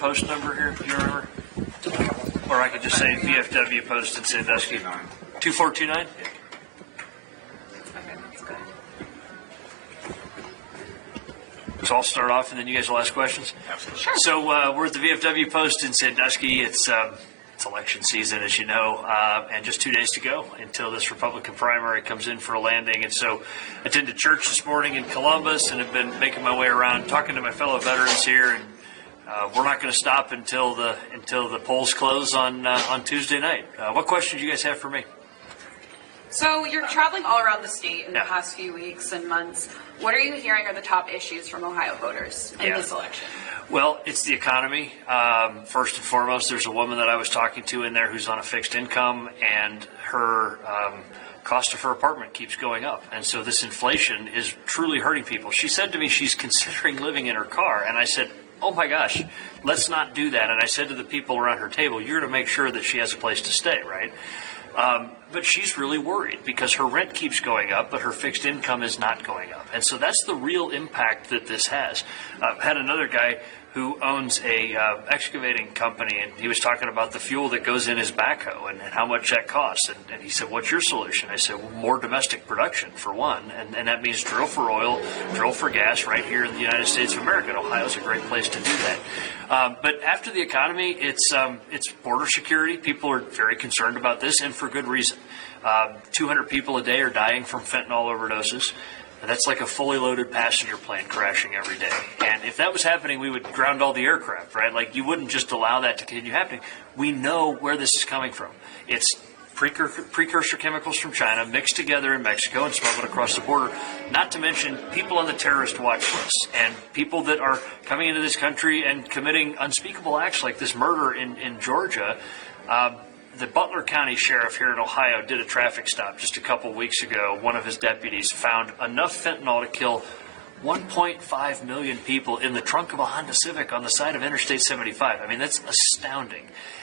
post number here? Do you remember? Or I could just say VFW post in Sandusky. 2429? Okay, that's good. So I'll start off, and then you guys will ask questions. Absolutely. Sure. So we're at the VFW post in Sandusky. It's election season, as you know, and just 2 days to go until this Republican primary comes in for a landing. And so I attended church this morning in Columbus and have been making my way around, talking to my fellow veterans here. And we're not going to stop until the polls close on Tuesday night. What questions do you guys have for me? So you're traveling all around the state in Yeah. the past few weeks and months. What are you hearing are the top issues from Ohio voters in this election? Well, it's the economy. First and foremost, there's a woman that I was talking to in there who's on a fixed income, and her cost of her apartment keeps going up. And so this inflation is truly hurting people. She said to me she's considering living in her car, and I said, oh my gosh, let's not do that. And I said to the people around her table, you're going to make sure that she has a place to stay, right? But she's really worried because her rent keeps going up, but her fixed income is not going up. And so that's the real impact that this has. Had another guy who owns a excavating company, and he was talking about the fuel that goes in his backhoe and how much that costs. And he said, what's your solution? I said, well, more domestic production, for one. And that means drill for oil, drill for gas right here in the United States of America. And Ohio's a great place to do that. But after the economy, it's border security. People are very concerned about this, and for good reason. 200 people a day are dying from fentanyl overdoses. That's like a fully loaded passenger plane crashing every day. And if that was happening, we would ground all the aircraft, right? Like, you wouldn't just allow that to continue happening. We know where this is coming from. It's precursor chemicals from China mixed together in Mexico and smuggled across the border. Not to mention people on the terrorist watch list and people that are coming into this country and committing unspeakable acts like this murder in Georgia. The Butler County Sheriff here in Ohio did a traffic stop just a couple weeks ago. One of his deputies found enough fentanyl to kill 1.5 million people in the trunk of a Honda Civic on the side of Interstate 75. I mean, that's astounding.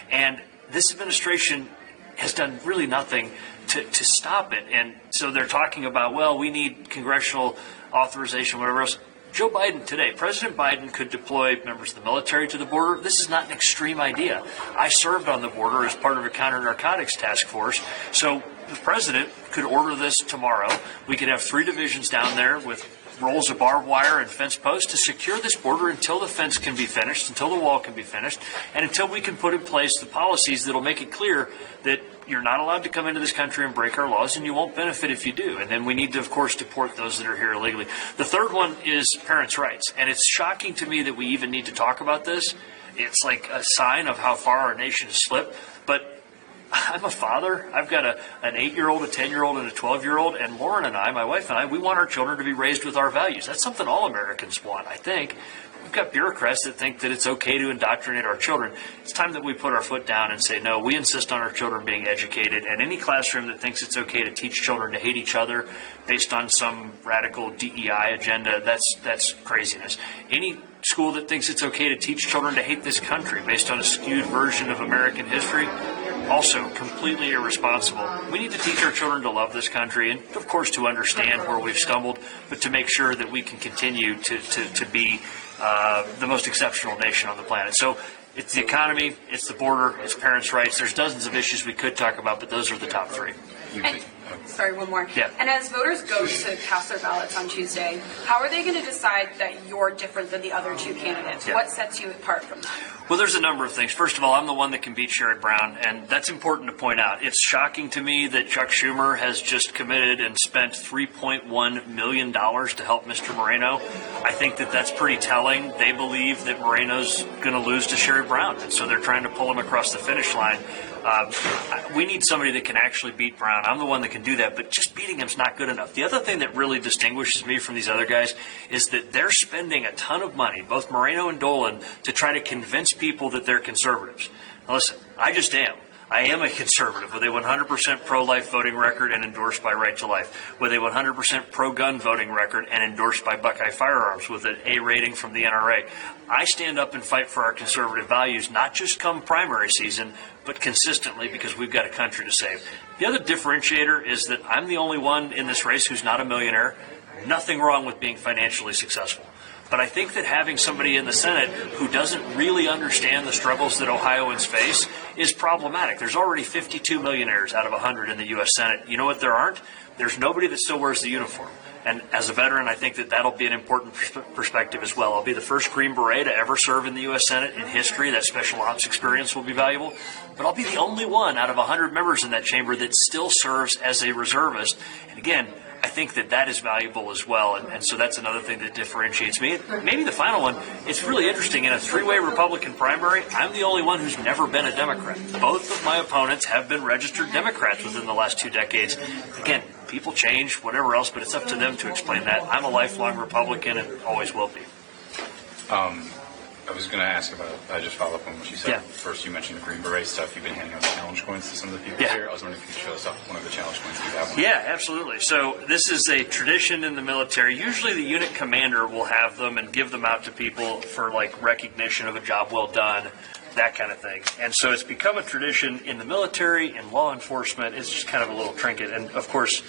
And this administration has done really nothing to stop it. And so they're talking about, well, we need congressional authorization, whatever else. Joe Biden today, President Biden could deploy members of the military to the border. This is not an extreme idea. I served on the border as part of a counter-narcotics task force. So the president could order this tomorrow. We could have 3 divisions down there with rolls of barbed wire and fence posts to secure this border until the fence can be finished, until the wall can be finished, and until we can put in place the policies that will make it clear that you're not allowed to come into this country and break our laws, and you won't benefit if you do. And then we need to, of course, deport those that are here illegally. The third one is parents' rights, and it's shocking to me that we even need to talk about this. It's like a sign of how far our nation has slipped. But I'm a father. I've got an 8-year-old, a 10-year-old, and a 12-year-old, and Lauren and I, my wife and I, we want our children to be raised with our values. That's something all Americans want, I think. We've got bureaucrats that think that it's okay to indoctrinate our children. It's time that we put our foot down and say, no, we insist on our children being educated. And any classroom that thinks it's okay to teach children to hate each other based on some radical DEI agenda, that's craziness. Any school that thinks it's okay to teach children to hate this country based on a skewed version of American history, also completely irresponsible. We need to teach our children to love this country and, of course, to understand where we've stumbled, but to make sure that we can continue to be the most exceptional nation on the planet. So it's the economy, it's the border, it's parents' rights. There's dozens of issues we could talk about, but those are the top 3. And, sorry, one more. Yeah. And as voters go to cast their ballots on Tuesday, how are they going to decide that you're different than the other 2 candidates? Yeah. What sets you apart from them? Well, there's a number of things. First of all, I'm the one that can beat Sherrod Brown, and that's important to point out. It's shocking to me that Chuck Schumer has just committed and spent $3.1 million to help Mr. Moreno. I think that that's pretty telling. They believe that Moreno's going to lose to Sherrod Brown, and so they're trying to pull him across the finish line. We need somebody that can actually beat Brown. I'm the one that can do that, but just beating him's not good enough. The other thing that really distinguishes me from these other guys is that they're spending a ton of money, both Moreno and Dolan, to try to convince people that they're conservatives. Now listen, I just am. I am a conservative with a 100% pro-life voting record and endorsed by Right to Life, with a 100% pro-gun voting record and endorsed by Buckeye Firearms with an A rating from the NRA. I stand up and fight for our conservative values, not just come primary season, but consistently, because we've got a country to save. The other differentiator is that I'm the only one in this race who's not a millionaire. Nothing wrong with being financially successful. But I think that having somebody in the Senate who doesn't really understand the struggles that Ohioans face is problematic. There's already 52 millionaires out of 100 in the U.S. Senate. You know what there aren't? There's nobody that still wears the uniform. And as a veteran, I think that that'll be an important perspective as well. I'll be the first Green Beret to ever serve in the U.S. Senate in history. That special ops experience will be valuable. But I'll be the only one out of 100 members in that chamber that still serves as a reservist. And again, I think that that is valuable as well. And so that's another thing that differentiates me. Maybe the final one, it's really interesting. In a three-way Republican primary, I'm the only one who's never been a Democrat. Both of my opponents have been registered Democrats within the last 2 decades. Again, people change, whatever else, but it's up to them to explain that. I'm a lifelong Republican and always will be. I was going to ask about, I just follow up on what you said. Yeah. First, you mentioned the Green Beret stuff. You've been handing out challenge coins to some of the people here. I was wondering if you could show us one of the challenge coins you have. Yeah, absolutely. So this is a tradition in the military. Usually the unit commander will have them and give them out to people for like recognition of a job well done, that kind of thing. And so it's become a tradition in the military, in law enforcement. It's just kind of a little trinket. And of course,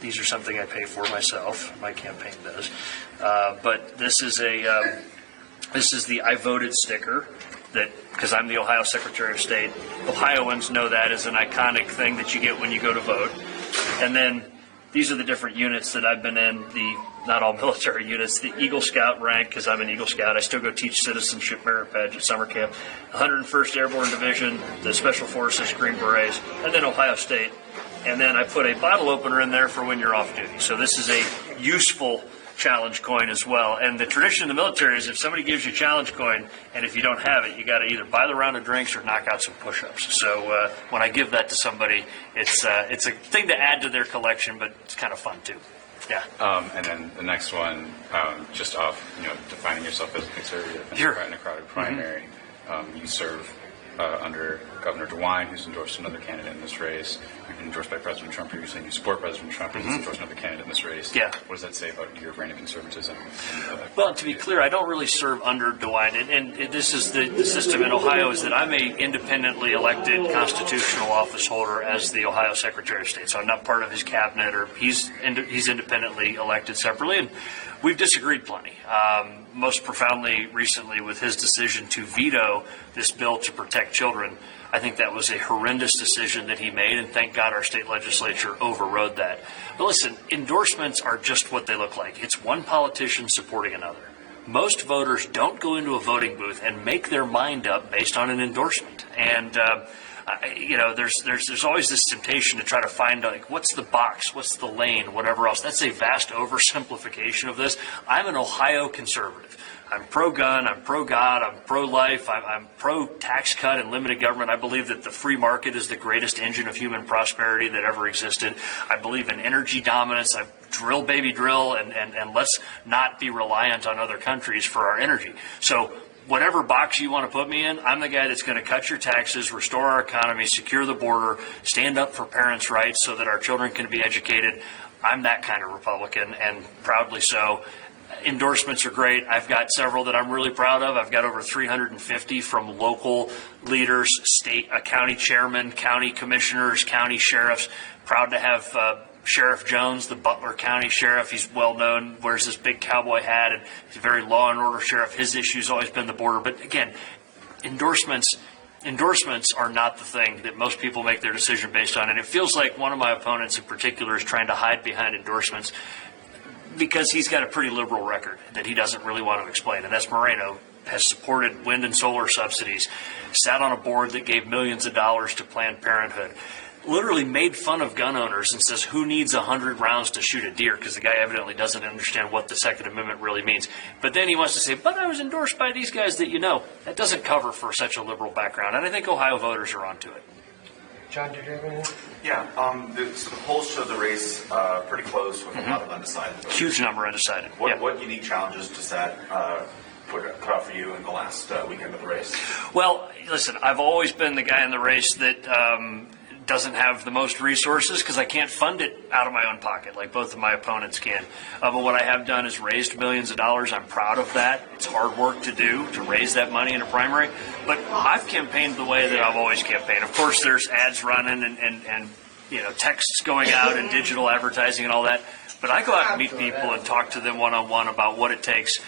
these are something I pay for myself. My campaign does. But this is the I voted sticker that, because I'm the Ohio Secretary of State, Ohioans know that as an iconic thing that you get when you go to vote. And then these are the different units that I've been in, not all military units, the Eagle Scout rank, because I'm an Eagle Scout. I still go teach Citizenship Merit Badge at summer camp. 101st Airborne Division, the Special Forces, Green Berets, and then Ohio State. And then I put a bottle opener in there for when you're off duty. So this is a useful challenge coin as well. And the tradition in the military is if somebody gives you a challenge coin and if you don't have it, you got to either buy the round of drinks or knock out some push-ups. So when I give that to somebody, it's a thing to add to their collection, but it's kind of fun too. Yeah. And then the next one, just off, defining yourself as a conservative in a crowded primary. You serve under Governor DeWine, who's endorsed another candidate in this race. You've been endorsed by President Trump previously, and you support President Trump, and he's endorsed another candidate in this race. Yeah. What does that say about your brand of conservatism? Well, to be clear, I don't really serve under DeWine, and this is the system in Ohio is that I'm a independently elected constitutional office holder as the Ohio Secretary of State, so I'm not part of his cabinet, or he's independently elected separately, and we've disagreed plenty. Most profoundly recently with his decision to veto this bill to protect children. I think that was a horrendous decision that he made, and thank God our state legislature overrode that. But listen, endorsements are just what they look like. It's one politician supporting another. Most voters don't go into a voting booth and make their mind up based on an endorsement. And there's always this temptation to try to find like what's the box, what's the lane, whatever else. That's a vast oversimplification of this. I'm an Ohio conservative. I'm pro-gun, I'm pro-God, I'm pro-life, I'm pro-tax cut and limited government. I believe that the free market is the greatest engine of human prosperity that ever existed. I believe in energy dominance. I drill, baby, drill, and let's not be reliant on other countries for our energy. So whatever box you want to put me in, I'm the guy that's going to cut your taxes, restore our economy, secure the border, stand up for parents' rights so that our children can be educated. I'm that kind of Republican, and proudly so. Endorsements are great. I've got several that I'm really proud of. I've got over 350 from local leaders, state, county chairmen, county commissioners, county sheriffs. Proud to have Sheriff Jones, the Butler County Sheriff. He's well known, wears this big cowboy hat, and he's a very law and order sheriff. His issue's always been the border. But again, endorsements are not the thing that most people make their decision based on. And it feels like one of my opponents in particular is trying to hide behind endorsements because he's got a pretty liberal record that he doesn't really want to explain. And that's Moreno, has supported wind and solar subsidies, sat on a board that gave millions of dollars to Planned Parenthood, literally made fun of gun owners and says, who needs 100 rounds to shoot a deer? Because the guy evidently doesn't understand what the Second Amendment really means. But then he wants to say, but I was endorsed by these guys that you know. That doesn't cover for such a liberal background. And I think Ohio voters are onto it. John, did you have anything? Yeah, so the polls show the race pretty close with a lot of undecided voters. Huge number undecided. What unique challenges does that put out for you in the last weekend of the race? Well, listen, I've always been the guy in the race that doesn't have the most resources because I can't fund it out of my own pocket like both of my opponents can. But what I have done is raised millions of dollars. I'm proud of that. It's hard work to do, to raise that money in a primary. But I've campaigned the way that I've always campaigned. Of course, there's ads running and texts going out and digital advertising and all that. But I go out and meet people and talk to them one-on-one about what it takes.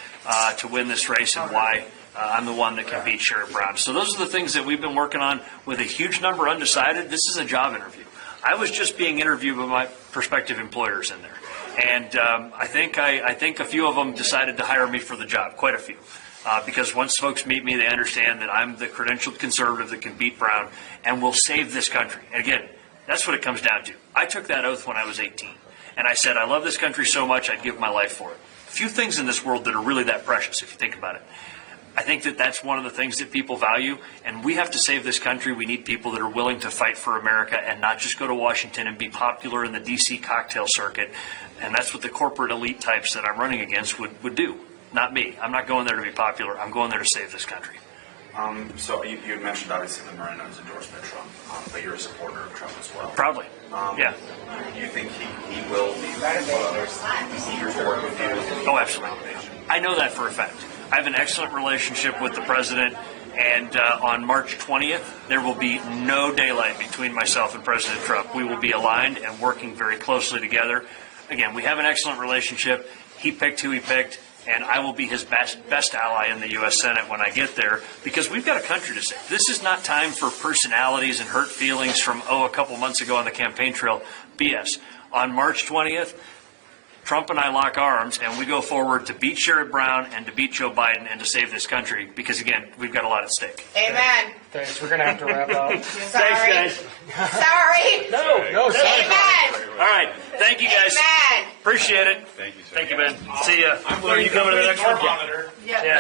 to win this race and why I'm the one that can beat Sherrod Brown. So those are the things that we've been working on with a huge number undecided. This is a job interview. I was just being interviewed by my prospective employers in there. And I think a few of them decided to hire me for the job, quite a few. Because once folks meet me, they understand that I'm the credentialed conservative that can beat Brown and will save this country. And again, that's what it comes down to. I took that oath when I was 18. And I said, I love this country so much, I'd give my life for it. Few things in this world that are really that precious, if you think about it. I think that that's one of the things that people value, and we have to save this country. We need people that are willing to fight for America and not just go to Washington and be popular in the D.C. cocktail circuit. And that's what the corporate elite types that I'm running against would do. Not me. I'm not going there to be popular. I'm going there to save this country. So you had mentioned obviously the Moreno's endorsement of Trump, but you're a supporter of Trump as well. Proudly. Yeah. Do you think he will be eager to work with you? Oh, absolutely. I know that for a fact. I have an excellent relationship with the president, and on March 20th, there will be no daylight between myself and President Trump. We will be aligned and working very closely together. Again, we have an excellent relationship. He picked who he picked, and I will be his best ally in the U.S. Senate when I get there, because we've got a country to save. This is not time for personalities and hurt feelings from, a couple months ago on the campaign trail. BS. On March 20th, Trump and I lock arms, and we go forward to beat Sherrod Brown and to beat Joe Biden and to save this country, because, again, we've got a lot at stake. Amen. Thanks. We're going to have to wrap up. Sorry. Thanks, guys. Sorry. No, sorry. Amen. All right. Thank you, guys. Amen. Appreciate it. Thank you, sir. Thank you, Ben. See ya. Are you coming to the next one? Yeah. Yeah.